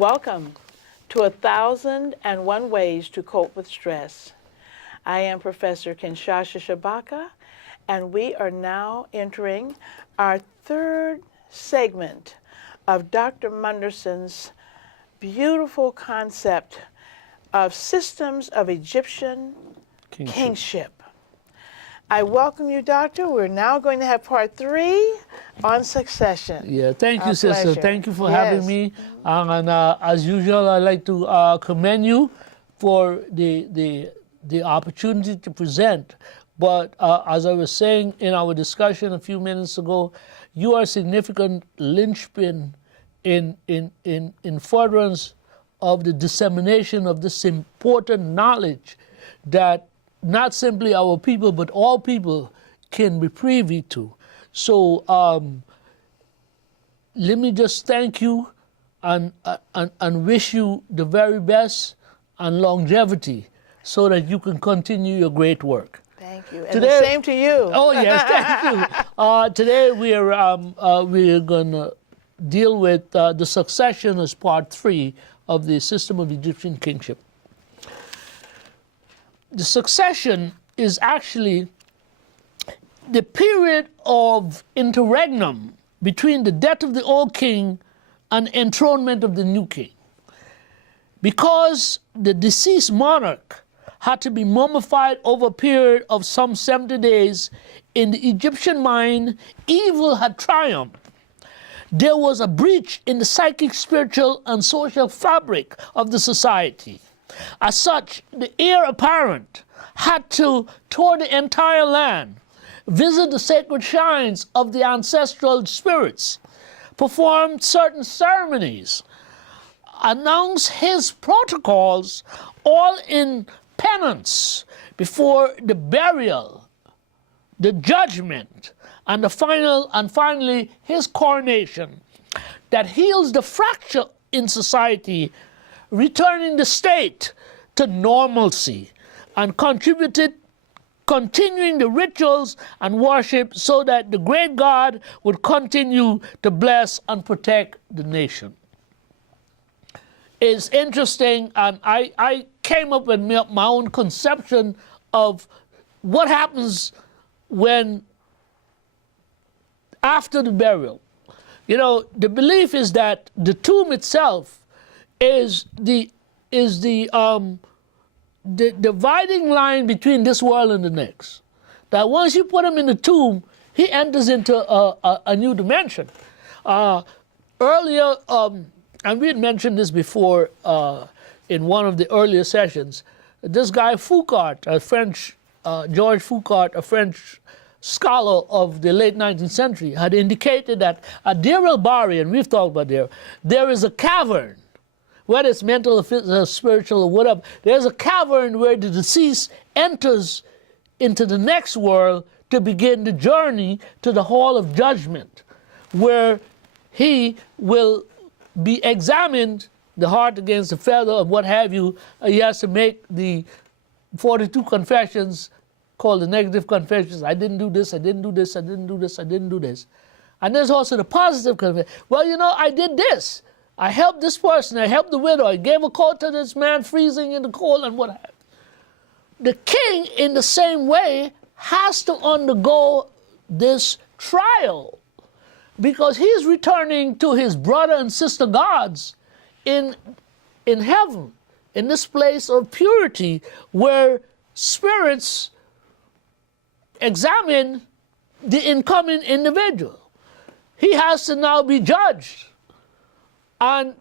Welcome to 1,001 Ways to Cope with Stress. I am Professor Kinshasha Shabaka, and we are now entering our third segment of Dr. Munderson's beautiful concept of systems of Egyptian kingship. I welcome you, Doctor. We're now going to have part 3 on succession. Yeah, thank you, sister. Pleasure. Thank you for having me. And as usual, I'd like to commend you for the opportunity to present. But as I was saying in our discussion a few minutes ago, you are a significant linchpin in furtherance of the dissemination of this important knowledge that not simply our people, but all people can be privy to. So let me just thank you and wish you the very best and longevity so that you can continue your great work. Thank you. And the same to you. Oh, yes, thank you. Today we're going to deal with the succession as part 3 of the system of Egyptian kingship. The succession is actually the period of interregnum between the death of the old king and enthronement of the new king. Because the deceased monarch had to be mummified over a period of some 70 days, in the Egyptian mind, evil had triumphed. There was a breach in the psychic, spiritual, and social fabric of the society. As such, the heir apparent had to tour the entire land, visit the sacred shrines of the ancestral spirits, perform certain ceremonies, announce his protocols, all in penance before the burial, the judgment, and finally his coronation that heals the fracture in society, returning the state to normalcy, and continuing the rituals and worship so that the great God would continue to bless and protect the nation. It's interesting, and I came up with my own conception of what happens when after the burial. You know, the belief is that the tomb itself is the dividing line between this world and the next. That once you put him in the tomb, he enters into a new dimension. Earlier, and we had mentioned this before in one of the earlier sessions, this guy Foucault, a French, Georges Foucault, a French scholar of the late 19th century, had indicated that at Deir el-Bahari, and we've talked about there is a cavern, whether it's mental or physical, spiritual or whatever, there's a cavern where the deceased enters into the next world to begin the journey to the hall of judgment, where he will be examined, the heart against the feather and what have you. He has to make the 42 confessions called the negative confessions. I didn't do this, I didn't do this, I didn't do this, I didn't do this. And there's also the positive confession. Well, you know, I did this. I helped this person, I helped the widow, I gave a coat to this man freezing in the cold and what have you. The king, in the same way, has to undergo this trial because he's returning to his brother and sister gods in heaven, in this place of purity where spirits examine the incoming individual. He has to now be judged. And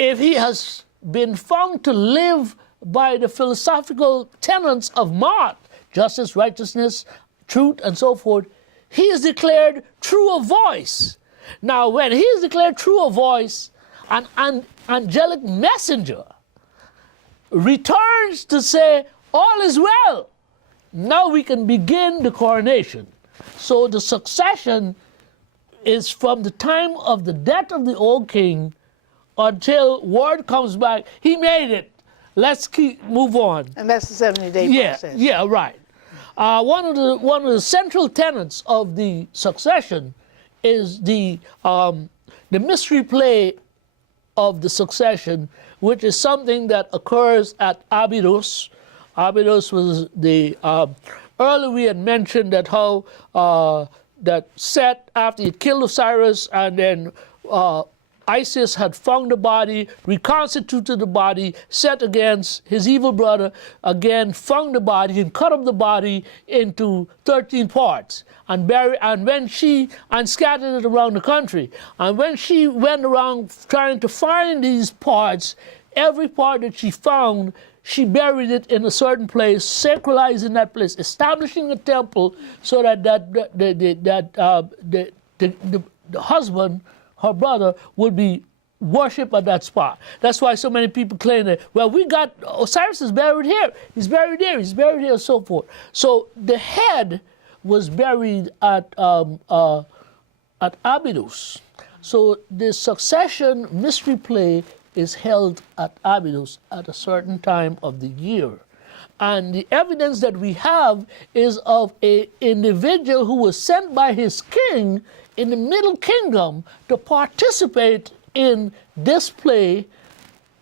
if he has been found to live by the philosophical tenets of Ma'at, justice, righteousness, truth, and so forth, he is declared true of voice. Now, when he is declared true of voice, an angelic messenger returns to say, all is well. Now we can begin the coronation. So the succession is from the time of the death of the old king until word comes back, he made it. Let's move on. And that's the 70-day process. Yeah, right. One of the central tenets of the succession is the mystery play of the succession, which is something that occurs at Abydos. Abydos was the earlier we had mentioned that how that Seth, after he killed Osiris, and then Isis had found the body, reconstituted the body, Seth against his evil brother, again found the body and cut up the body into 13 parts and buried, and scattered it around the country. And when she went around trying to find these parts, every part that she found, she buried it in a certain place, sacralizing that place, establishing a temple so that the husband, her brother, would be worshipped at that spot. That's why so many people claim that, well, we got Osiris is buried here, he's buried there, he's buried here, and so forth. So the head was buried at Abydos. So the succession mystery play is held at Abydos at a certain time of the year. And the evidence that we have is of an individual who was sent by his king in the Middle Kingdom to participate in this play,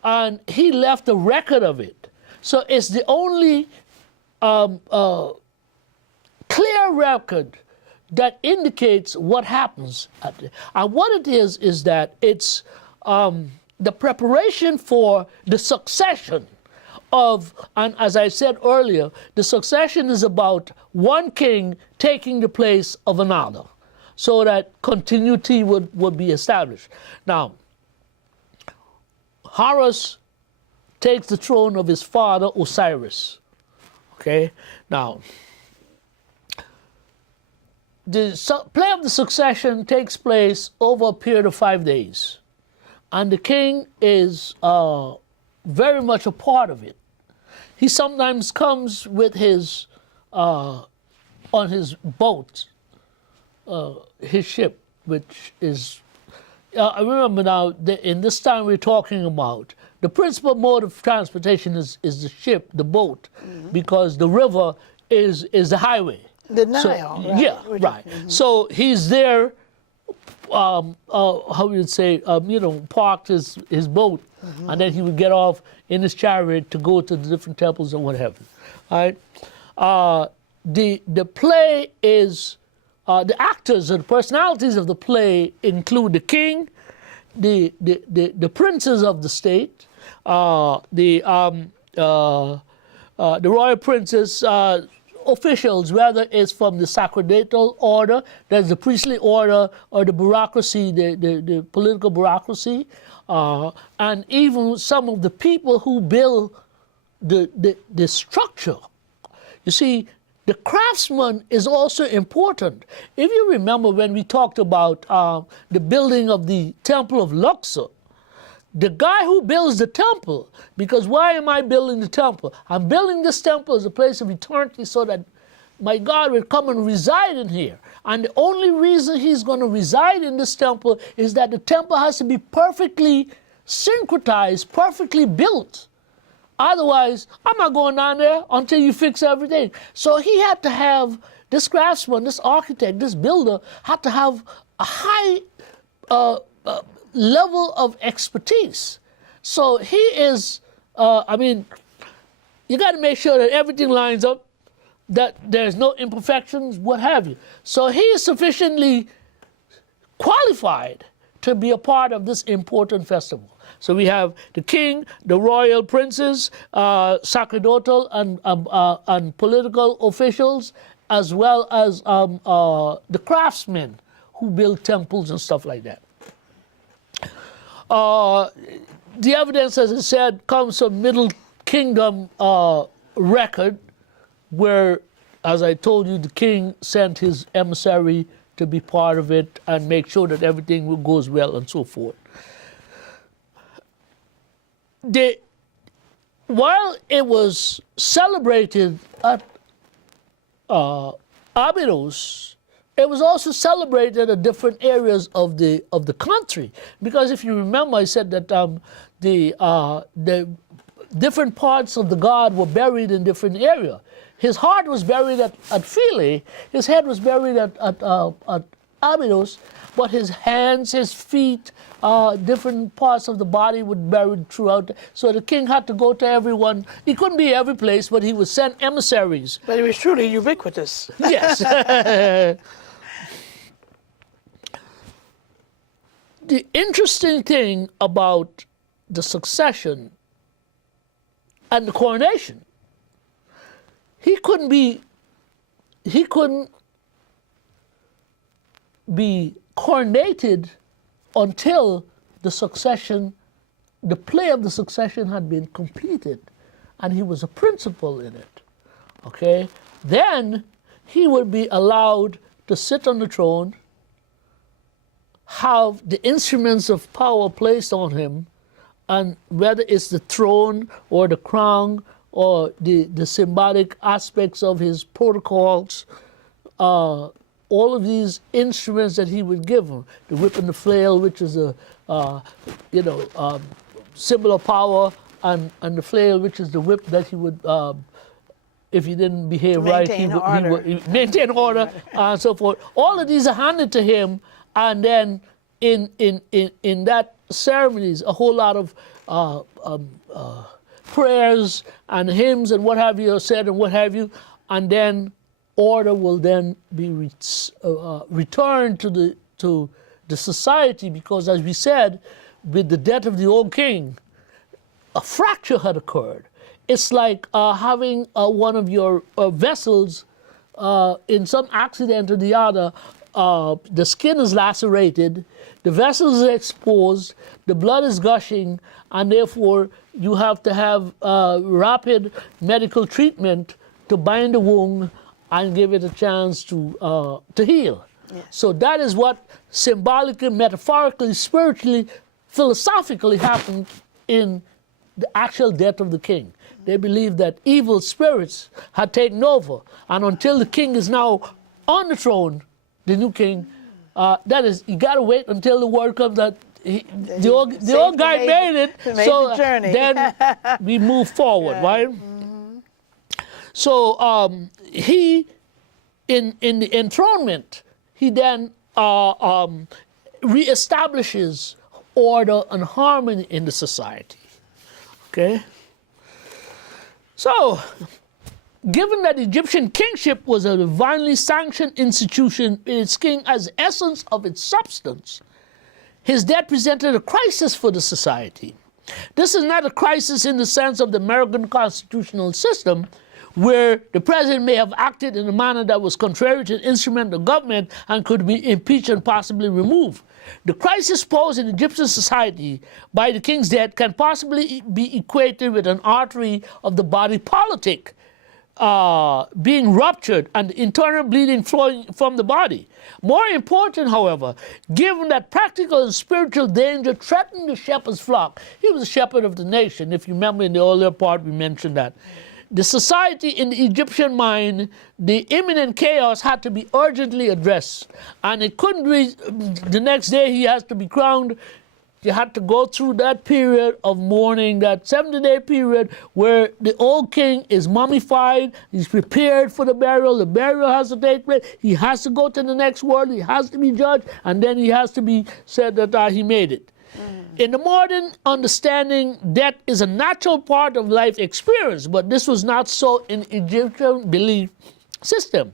and he left a record of it. So it's the only clear record that indicates what happens at the, and what it is that it's the preparation for the succession of, and as I said earlier, the succession is about one king taking the place of another, so that continuity would be established. Now, Horus takes the throne of his father Osiris. Okay? Now, the play of the succession takes place over a period of 5 days. And the king is very much a part of it. He sometimes comes with his, on his boat, his ship, which is, I remember now, in this time we're talking about, the principal mode of transportation is the ship, the boat, because the river is the highway. The Nile, So, right? yeah, right. So he's there, how would you say, parked his boat, and then he would get off in his chariot to go to the different temples and what have you. All right? The play is, the actors or the personalities of the play include the king, the princes of the state, the royal princes, officials, whether it's from the sacerdotal order, that's the priestly order, or the bureaucracy, the political bureaucracy, and even some of the people who build the structure. You see, the craftsman is also important. If you remember when we talked about the building of the Temple of Luxor, the guy who builds the temple, because why am I building the temple? I'm building this temple as a place of eternity so that my God will come and reside in here. And the only reason he's going to reside in this temple is that the temple has to be perfectly syncretized, perfectly built. Otherwise, I'm not going down there until you fix everything. So he had to have, this craftsman, this architect, this builder, had to have a high level of expertise. So he is, you got to make sure that everything lines up, that there's no imperfections, what have you. So he is sufficiently qualified to be a part of this important festival. So we have the king, the royal princes, sacerdotal and political officials, as well as the craftsmen who build temples and stuff like that. The evidence, as I said, comes from Middle Kingdom record, where, as I told you, the king sent his emissary to be part of it and make sure that everything goes well and so forth. While it was celebrated at Abydos, it was also celebrated at different areas of the country. Because if you remember, I said that the different parts of the god were buried in different areas. His heart was buried at Philae. His head was buried at Abydos, but his hands, his feet, different parts of the body were buried throughout. So the king had to go to everyone. He couldn't be every place, but he would send emissaries. But it was truly ubiquitous. Yes. The interesting thing about the succession and the coronation, he couldn't be coronated until the succession, the play of the succession had been completed, and he was a principal in it. Okay? Then he would be allowed to sit on the throne, have the instruments of power placed on him, and whether it's the throne or the crown or the symbolic aspects of his protocols, all of these instruments that he would give him, the whip and the flail, which is a symbol of power, and the flail, which is the whip that he would, if he didn't behave right, he would maintain order, and so forth. All of these are handed to him, and then in that ceremonies, a whole lot of prayers and hymns and what have you are said and what have you, and then order will then be returned to the society, because, as we said, with the death of the old king, a fracture had occurred. It's like having one of your vessels in some accident or the other. The skin is lacerated, the vessel is exposed, the blood is gushing, and therefore you have to have rapid medical treatment to bind the wound and give it a chance to heal. Yes. So that is what symbolically, metaphorically, spiritually, philosophically happened in the actual death of the king. They believed that evil spirits had taken over, and until the king is now on the throne, the new king, that is, you got to wait until the word comes that the old guy made it, so then we move forward, right? Mm-hmm. So he, in the enthronement, he then reestablishes order and harmony in the society. Okay? So, given that Egyptian kingship was a divinely sanctioned institution in its king as the essence of its substance, his death presented a crisis for the society. This is not a crisis in the sense of the American constitutional system, where the president may have acted in a manner that was contrary to the instrument of government and could be impeached and possibly removed. The crisis posed in Egyptian society by the king's death can possibly be equated with an artery of the body politic being ruptured and internal bleeding flowing from the body. More important, however, given that practical and spiritual danger threatened the shepherd's flock. He was a shepherd of the nation. If you remember in the earlier part, we mentioned that. The society in the Egyptian mind, the imminent chaos had to be urgently addressed. And it couldn't be the next day he has to be crowned. You had to go through that period of mourning, that 70-day period where the old king is mummified, he's prepared for the burial has to take place, he has to go to the next world, he has to be judged, and then he has to be said that he made it. In the modern understanding, death is a natural part of life experience, but this was not so in Egyptian belief system.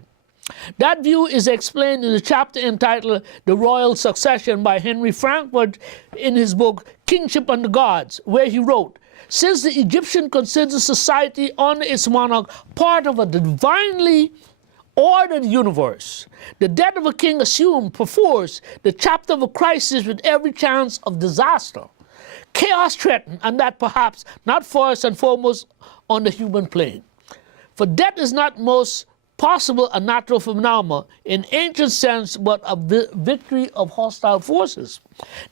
That view is explained in the chapter entitled The Royal Succession by Henry Frankfurt in his book Kingship and the Gods, where he wrote, "Since the Egyptian considers society under its monarch part of a divinely ordered universe, the death of a king assumed, perforce, the chapter of a crisis with every chance of disaster. Chaos threatened, and that perhaps not first and foremost on the human plane. For death is not most possible a natural phenomenon in ancient sense, but a victory of hostile forces.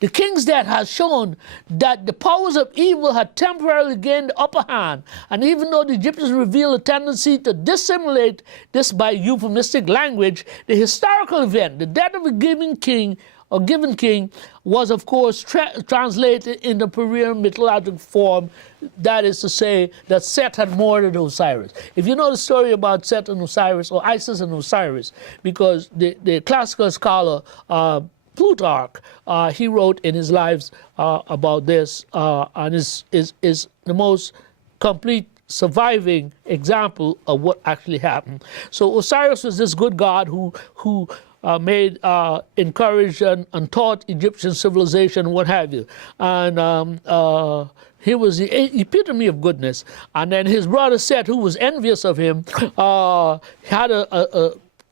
The king's death has shown that the powers of evil had temporarily gained the upper hand, and even though the Egyptians reveal a tendency to dissimulate this by euphemistic language, the historical event, the death of a given king, or given king was, of course, translated in the Peruvian mythological form. That is to say that Set had murdered Osiris. If you know the story about Set and Osiris, or Isis and Osiris, because the classical scholar Plutarch, he wrote in his lives about this, and is the most complete surviving example of what actually happened. So Osiris was this good god who encouraged and taught Egyptian civilization, what have you. And he was the epitome of goodness. And then his brother Set, who was envious of him, had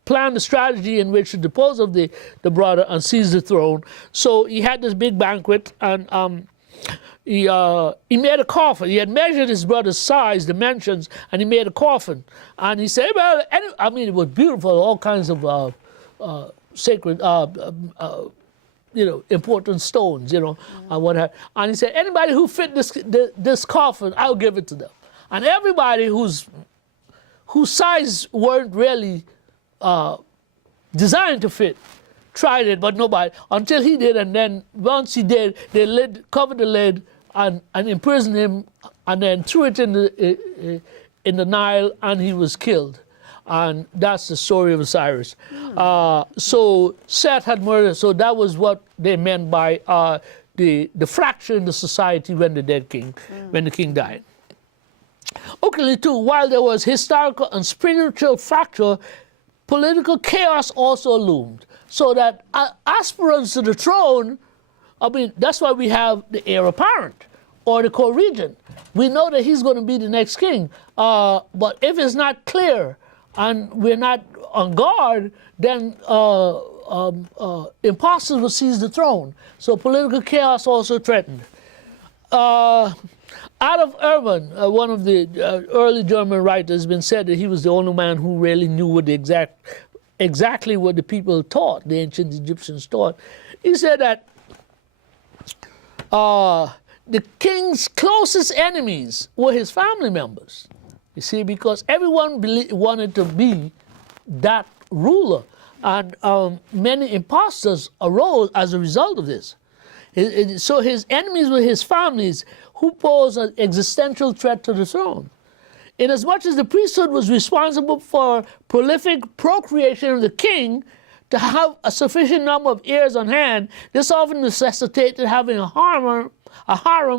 planned a strategy in which to depose of the brother and seize the throne. So he had this big banquet, and he made a coffin. He had measured his brother's size, dimensions, and he made a coffin. And he said, well, I mean, it was beautiful, all kinds of sacred, important stones, and what have. And he said, anybody who fit this coffin, I'll give it to them. And everybody whose size weren't really designed to fit tried it, but nobody, until he did. And then once he did, they covered the lid and imprisoned him, and then threw it in the Nile, and he was killed. And that's the story of Osiris. So Set had murdered. So that was what they meant by the fracture in the society when the king died. Okay, too, while there was historical and spiritual fracture, political chaos also loomed. So that aspirants to the throne, I mean, that's why we have the heir apparent or the co-regent. We know that he's going to be the next king. But if it's not clear and we're not on guard, then imposters will seize the throne. So political chaos also threatened. Adolf Erman, one of the early German writers, has been said that he was the only man who really knew what exactly what the people taught, the ancient Egyptians taught. He said that the king's closest enemies were his family members. You see, because everyone wanted to be that ruler. And many imposters arose as a result of this. So his enemies were his families, who posed an existential threat to the throne. Inasmuch as the priesthood was responsible for prolific procreation of the king, to have a sufficient number of heirs on hand, this often necessitated having a harem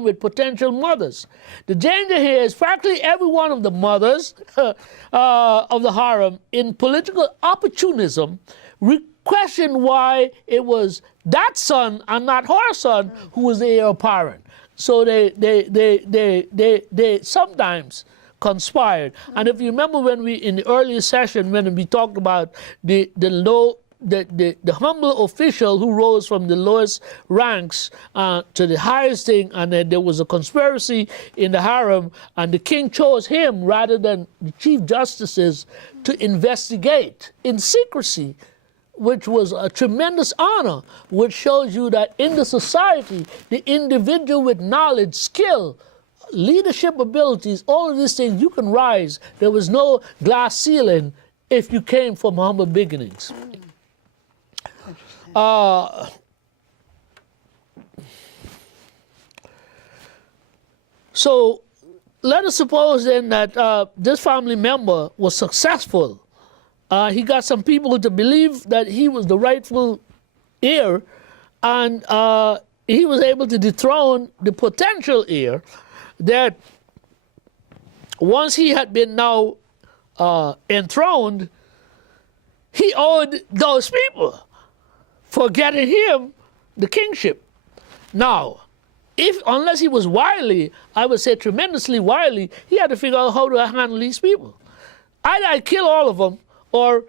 with potential mothers. The danger here is practically every one of the mothers of the harem, in political opportunism, questioned why it was that son and not her son who was the heir apparent. So they sometimes conspired. And if you remember when in the earlier session, when we talked about the humble official who rose from the lowest ranks to the highest thing, and then there was a conspiracy in the harem, and the king chose him rather than the chief justices to investigate in secrecy, which was a tremendous honor, which shows you that in the society, the individual with knowledge, skill, leadership abilities, all of these things, you can rise. There was no glass ceiling if you came from humble beginnings. So let us suppose then that this family member was successful. He got some people to believe that he was the rightful heir, and he was able to dethrone the potential heir, that once he had been now enthroned, he owed those people for getting him the kingship. Now, unless he was wily, I would say tremendously wily, he had to figure out how to handle these people. Either I kill all of them, or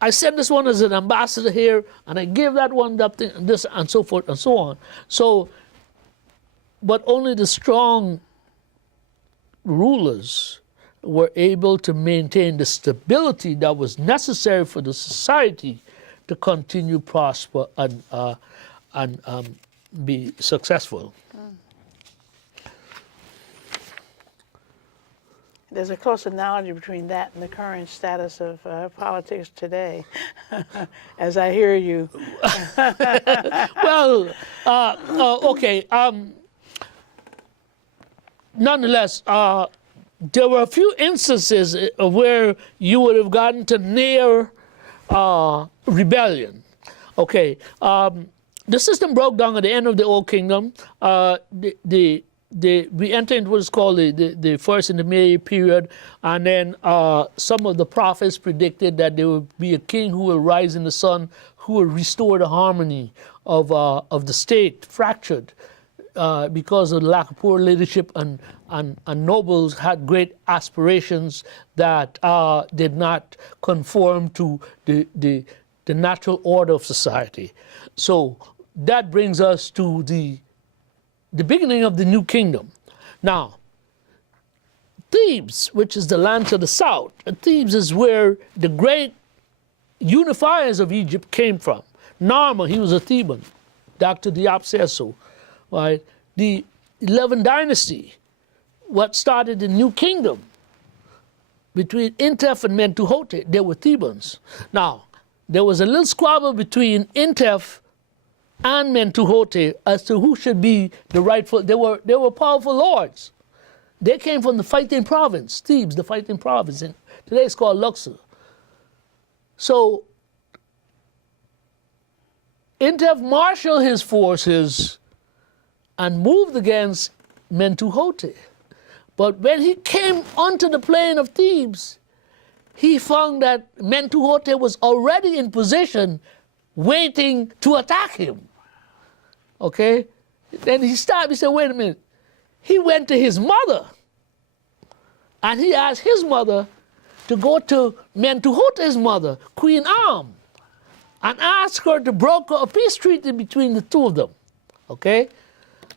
I send this one as an ambassador here, and I give that one that thing, and this, and so forth, and so on. So, but only the strong rulers were able to maintain the stability that was necessary for the society to continue prosper and be successful. There's a close analogy between that and the current status of politics today, as I hear you. Well, okay. Nonetheless, there were a few instances where you would have gotten to near rebellion. Okay, the system broke down at the end of the Old Kingdom. We entered into what is called the first intermediate period, and then some of the prophets predicted that there will be a king who will rise in the sun, who will restore the harmony of the state, fractured because of the lack of poor leadership, and nobles had great aspirations that did not conform to the natural order of society. So that brings us to the beginning of the new kingdom. Now, Thebes, which is the land to the south, Thebes is where the great unifiers of Egypt came from. Narmer, he was a Theban. Dr. Diop says so. Right? The 11th dynasty, what started the new kingdom between Intef and Mentuhotep, they were Thebans. Now, there was a little squabble between Intef and Mentuhotep as to who should be the rightful. They were powerful lords. They came from the fighting province, Thebes, the fighting province, and today it's called Luxor. So Intef marshaled his forces and moved against Mentuhotep. But when he came onto the plain of Thebes, he found that Mentuhotep was already in position waiting to attack him. Okay? Then he stopped, he said, wait a minute. He went to his mother, and he asked his mother to go to Mentuhotep's mother, Queen Am, and ask her to broker a peace treaty between the two of them. Okay?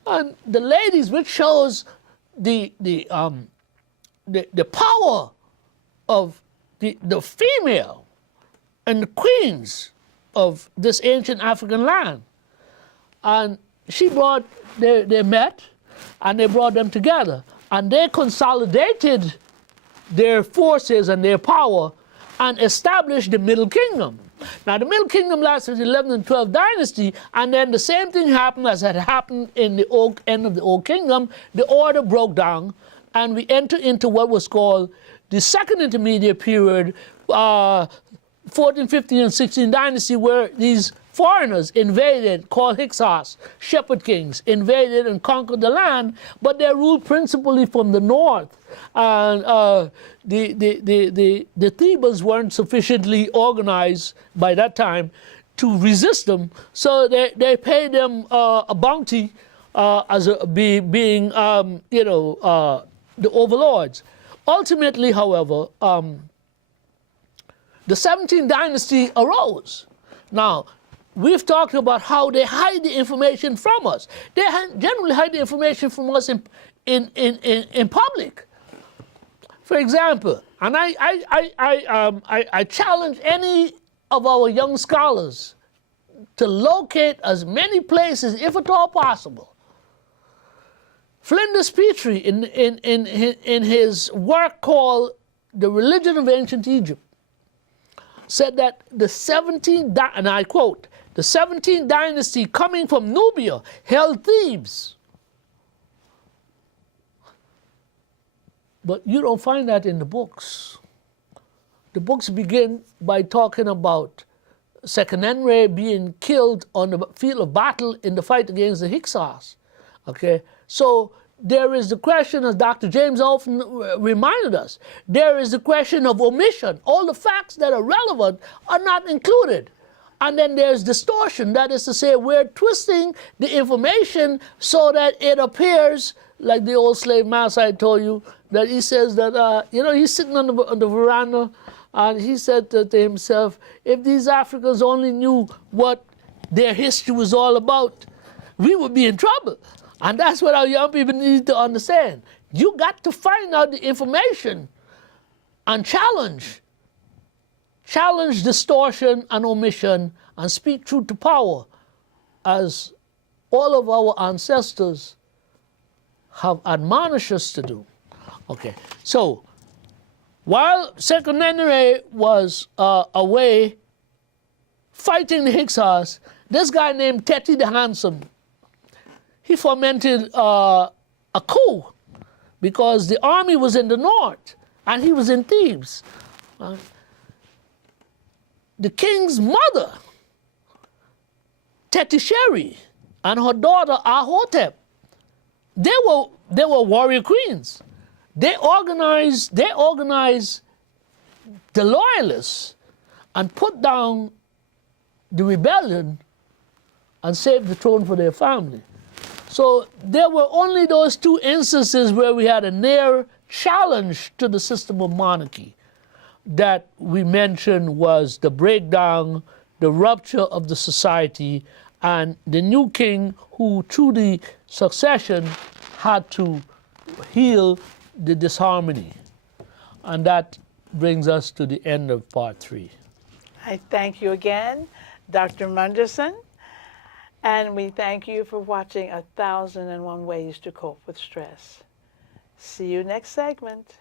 And the ladies, which shows the power of the female and the queens of this ancient African land. And they met, and they brought them together. And they consolidated their forces and their power and established the Middle Kingdom. Now, the Middle Kingdom lasted the 11th and 12th dynasty, and then the same thing happened as had happened in the end of the Old Kingdom. The order broke down, and we entered into what was called the Second Intermediate Period, 14, 15, and 16 dynasty, where these foreigners invaded, called Hyksos, shepherd kings, invaded and conquered the land, but they ruled principally from the north. And the Thebans weren't sufficiently organized by that time to resist them, so they paid them a bounty as being the overlords. Ultimately, however, the 17th dynasty arose. Now, we've talked about how they hide the information from us. They generally hide the information from us in public. For example, and I challenge any of our young scholars to locate as many places, if at all possible. Flinders Petrie, in his work called The Religion of Ancient Egypt, said that the 17th, and I quote, the 17th dynasty coming from Nubia held Thebes. But you don't find that in the books. The books begin by talking about Sekenenre being killed on the field of battle in the fight against the Hyksos. Okay? So there is the question, as Dr. James often reminded us, there is the question of omission. All the facts that are relevant are not included. And then there's distortion. That is to say, we're twisting the information so that it appears like the old slave master I told you, that he says that, he's sitting on the veranda, and he said to himself, if these Africans only knew what their history was all about, we would be in trouble. And that's what our young people need to understand. You got to find out the information and challenge distortion and omission, and speak truth to power, as all of our ancestors have admonished us to do. Okay, so While Seconenere was away fighting the Hyksos, this guy named Teti the Handsome, he fomented a coup because the army was in the north and he was in Thebes. The king's mother, Tetisheri, and her daughter Ahotep, they were warrior queens. They organized the loyalists and put down the rebellion and saved the throne for their family. So there were only those two instances where we had a near challenge to the system of monarchy that we mentioned was the breakdown, the rupture of the society, and the new king who, through the succession, had to heal the disharmony. And that brings us to the end of part 3. I thank you again, Dr. Munderson, and we thank you for watching 1001 Ways to Cope with Stress. See you next segment.